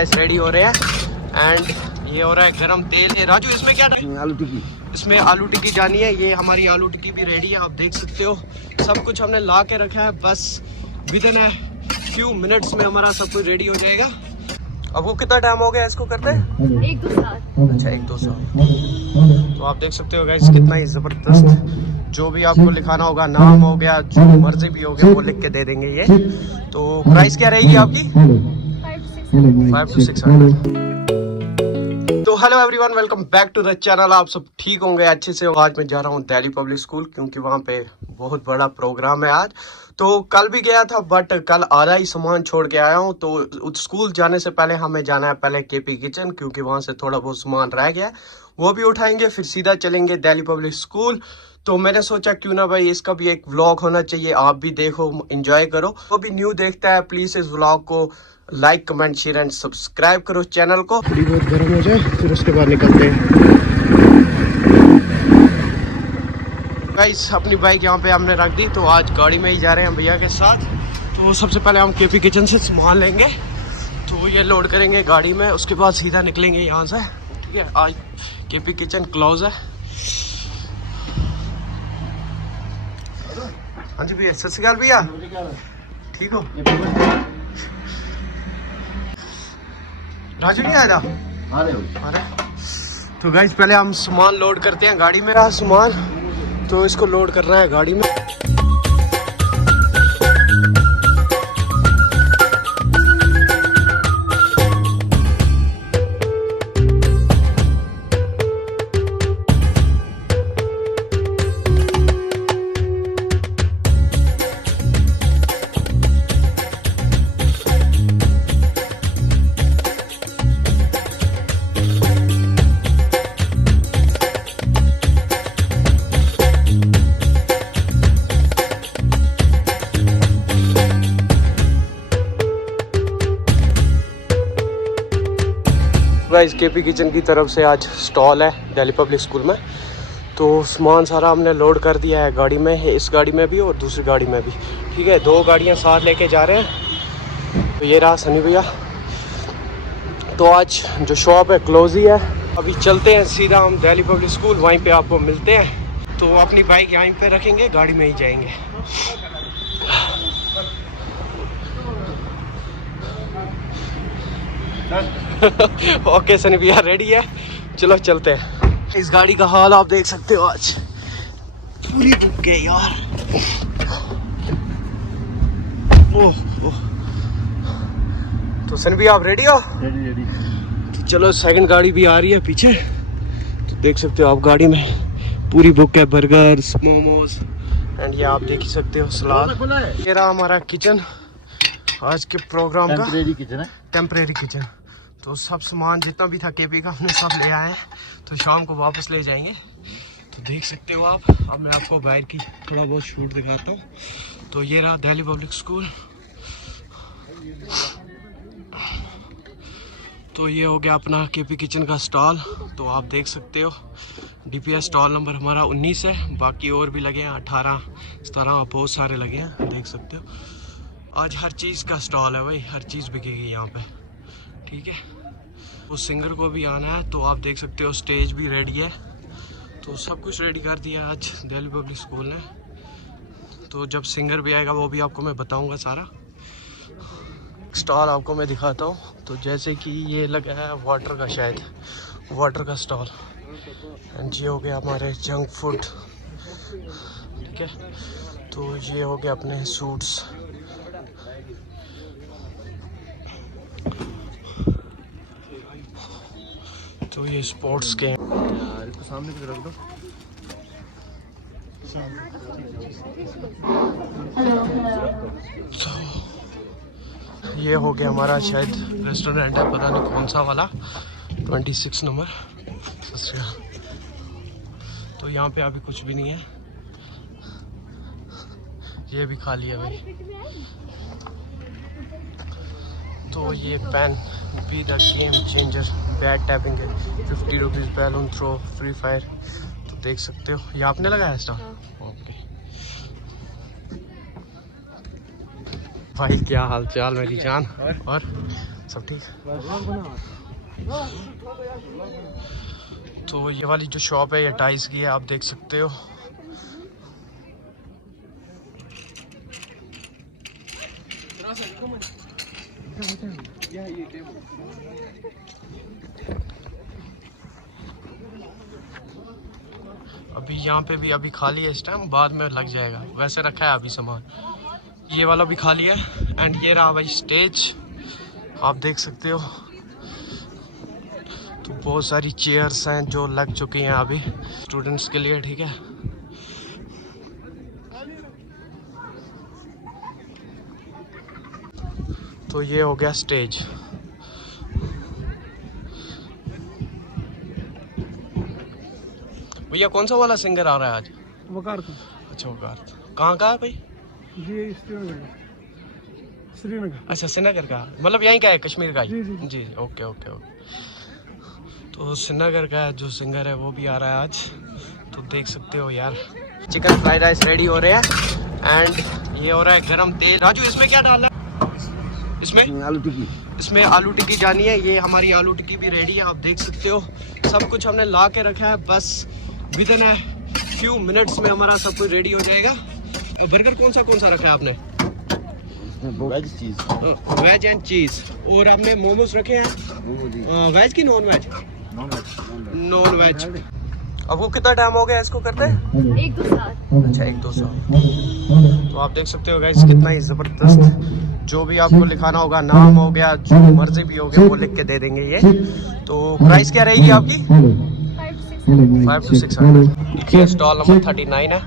Guys ready हो रहे हैं एंड ये हो रहा है गरम तेल। राजू इसमें क्या आलू टिक्की, इसमें आलू टिक्की जानी है। ये हमारी आलू टिक्की भी रेडी है, आप देख सकते हो। सब कुछ हमने ला के रखा है, बस विद इन फ्यू मिनट्स में हमारा सब कुछ रेडी हो जाएगा। अब वो कितना टाइम हो गया इसको करते हैं? 1-2 साल। अच्छा 1-2 साल। तो आप देख सकते हो गाइस कितना ही जबरदस्त। जो भी आपको लिखाना होगा, नाम हो गया, जो मर्जी भी हो गया वो लिख के दे देंगे ये। तो प्राइस क्या रहेगी आपकी? 5 to 600। तो hello everyone, welcome back to the channel. आप सब ठीक होंगे, अच्छे से हो। आज मैं जा रहा हूँ दिल्ली पब्लिक स्कूल क्योंकि वहाँ पे बहुत बड़ा प्रोग्राम है आज। तो कल भी गया था बट कल आधा ही सामान छोड़ के आया हूँ। तो स्कूल जाने से पहले हमें जाना है पहले केपी किचन, क्योंकि वहाँ से थोड़ा बहुत सामान रह गया है, वो भी उठाएंगे, फिर सीधा चलेंगे दिल्ली पब्लिक स्कूल। तो मैंने सोचा क्यों ना भाई इसका भी एक व्लॉग होना चाहिए, आप भी देखो, एंजॉय करो। वो भी न्यू देखता है प्लीज इस व्लॉग को like comment share and subscribe करो चैनल को। थोड़ी बहुत गर्म हो जाए फिर उसके बाद निकलते हैं। गाइस अपनी बाइक यहाँ पे हमने रख दी, तो आज गाड़ी में ही जा रहे हैं भैया के साथ। तो सबसे पहले हम केपी किचन से सामान लेंगे, तो ये लोड करेंगे गाड़ी में, उसके बाद सीधा निकलेंगे यहाँ से। ठीक है, आज केपी किचन क्लोज है। हाँ जी भैया, सत श्री अकाल भैया, ठीक हो? राजू नहीं आया था? अरे तो गाइस पहले हम सामान लोड करते हैं गाड़ी में। सामान तो इसको लोड करना है गाड़ी में। गाइस केपी किचन की तरफ से आज स्टॉल है दिल्ली पब्लिक स्कूल में। तो सामान सारा हमने लोड कर दिया है गाड़ी में, इस गाड़ी में भी और दूसरी गाड़ी में भी। ठीक है, 2 गाड़ियां साथ लेके जा रहे हैं। तो ये रहा सनी भैया। तो आज जो शॉप है क्लोज ही है। अभी चलते हैं सीधा हम दिल्ली पब्लिक स्कूल, वहीं पे आपको मिलते हैं। तो अपनी बाइक यहीं पे रखेंगे, गाड़ी में ही जाएंगे। ओके सनी भैया रेडी है, चलो चलते हैं। इस गाड़ी का हाल आप देख सकते हो, आज पूरी बुक गई यार। ओह तो सनी भैया आप रेडी हो? रेडी। तो चलो, सेकंड गाड़ी भी आ रही है पीछे। तो देख सकते हो आप गाड़ी में पूरी बुक है, बर्गर्स, मोमोज एंड ये आप देख ही सकते हो सलाद। ये रहा हमारा किचन आज के प्रोग्राम का, टेम्परेरी किचन। तो सब सामान जितना भी था केपी का हमने सब ले आए हैं, तो शाम को वापस ले जाएंगे। तो देख सकते हो आप। अब मैं आपको बाहर की थोड़ा बहुत शूट दिखाता हूँ। तो ये रहा दिल्ली पब्लिक स्कूल। तो ये हो गया अपना केपी किचन का स्टॉल। तो आप देख सकते हो डीपीएस स्टॉल नंबर हमारा 19 है, बाकी और भी लगे हैं 18 17 बहुत सारे लगे हैं, देख सकते हो। आज हर चीज़ का स्टॉल है भाई, हर चीज़ बिकेगी यहाँ पे। ठीक है, उस सिंगर को भी आना है, तो आप देख सकते हो स्टेज भी रेडी है। तो सब कुछ रेडी कर दिया आज दिल्ली पब्लिक स्कूल ने। तो जब सिंगर भी आएगा वो भी आपको मैं बताऊंगा सारा। स्टॉल आपको मैं दिखाता हूँ। तो जैसे कि ये लगा है वाटर का, शायद वाटर का स्टॉल। एंड ये हो गया हमारे जंक फूड। ठीक है, तो ये हो गया अपने सूट्स। तो ये स्पोर्ट्स के सामने की रख दो। तो ये हो गया हमारा शायद रेस्टोरेंट है, पता नहीं कौन सा वाला, 26 नंबर। तो यहाँ पे अभी कुछ भी नहीं है, ये भी खाली है भाई। तो ये pen be the game changer, bat tapping है, 50 rupees, balloon throw, Free Fire. तो देख सकते हो, ये आपने लगाया स्टॉल? ओके भाई, क्या हाल चाल मेरी जान। और सब ठीक। तो ये वाली जो शॉप है ये टाइल्स की है, आप देख सकते हो। अभी यहाँ पे भी अभी खाली है इस टाइम, बाद में लग जाएगा, वैसे रखा है अभी सामान। ये वाला भी खाली है। एंड ये रहा भाई स्टेज, आप देख सकते हो। तो बहुत सारी चेयर्स हैं जो लग चुकी हैं अभी स्टूडेंट्स के लिए, ठीक है। तो ये हो गया स्टेज। भैया कौन सा वाला सिंगर आ रहा है आज? वaqarkhan। अच्छा वaqarkhan कहाँ का है भाई? जी श्रीनगर। अच्छा श्रीनगर का, मतलब यहीं का है, कश्मीर का ही? जी ओके ओके ओके। तो श्रीनगर का जो सिंगर है वो भी आ रहा है आज, तो देख सकते हो यार। चिकन फ्राइड राइस रेडी हो रहे हैं एंड ये हो रहा है गरम तेल। राजू इसमें क्या डालना है? इसमें आलू टिक्की। इसमें आलू टिक्की जानी है। ये हमारी आलू टिक्की भी रेडी है, आप देख सकते हो। सब कुछ हमने ला के रखा है, बस विद इन फ्यू मिनट्स में हमारा सब कुछ रेडी हो जाएगा। बर्गर कौन सा रखा है आपने? वेज एंड चीज। और आपने मोमोज रखे हैं, वेज की नॉन वेज? Non veg. अब वो कितना टाइम हो गया इसको करते हैं? 1-2 साल। अच्छा 1-2 साल। तो आप देख सकते हो गाइस कितना ही जबरदस्त। जो भी आपको लिखाना होगा, नाम हो गया, जो मर्जी भी हो गया, वो लिख के दे देंगे ये। तो प्राइस क्या रहेगी आपकी? 5 to 600। ये स्टॉल नंबर 39 है।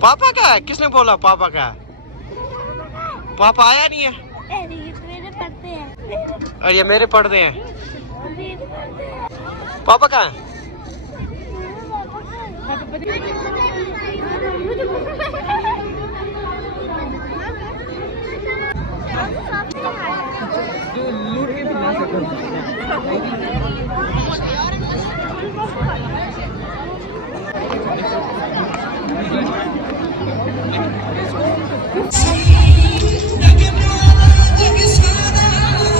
पापा का है? किसने बोला पापा का है? पापा आया नहीं है। मेरे पढ़ते हैं। और ये मेरे पढ़ते हैं। पापा का है?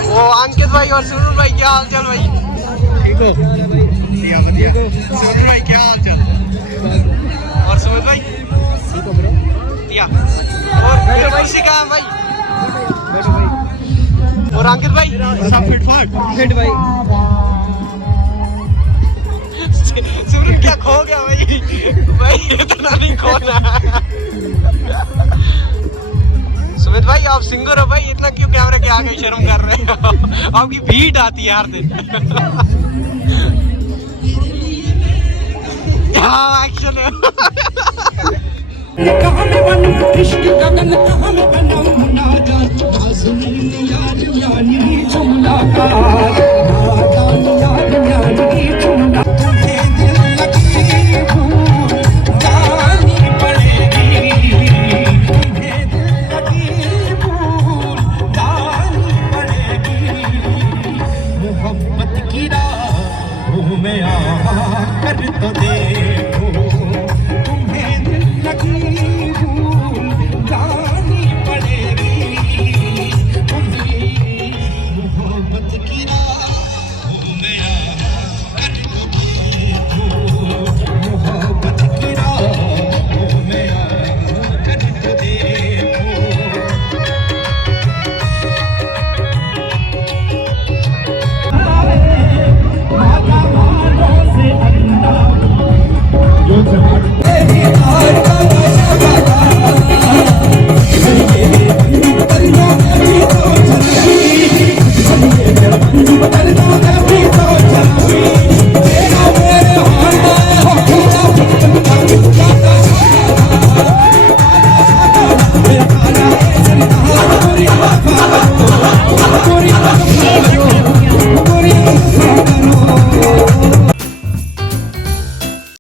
वो अंकित भाई और सुनील भाई क्या हाल चाल भाई? ठीक हो? बढ़िया बढ़िया। सुनील भाई क्या हाल चाल? और सुमित भाई? ठीक हो ब्रो? बढ़िया। और खुशी का भाई? और अंकित भाई? सब फिट फाट? फिट भाई। सुनील क्या खो गया भाई? भाई इतना नहीं खोना। सुमित भाई आप सिंगर हो भाई, इतना क्यों कैमरे के आगे शर्म कर रहे हो? आपकी भीड़ आती है हर दिन। हाँ एक्शन है। Thank you.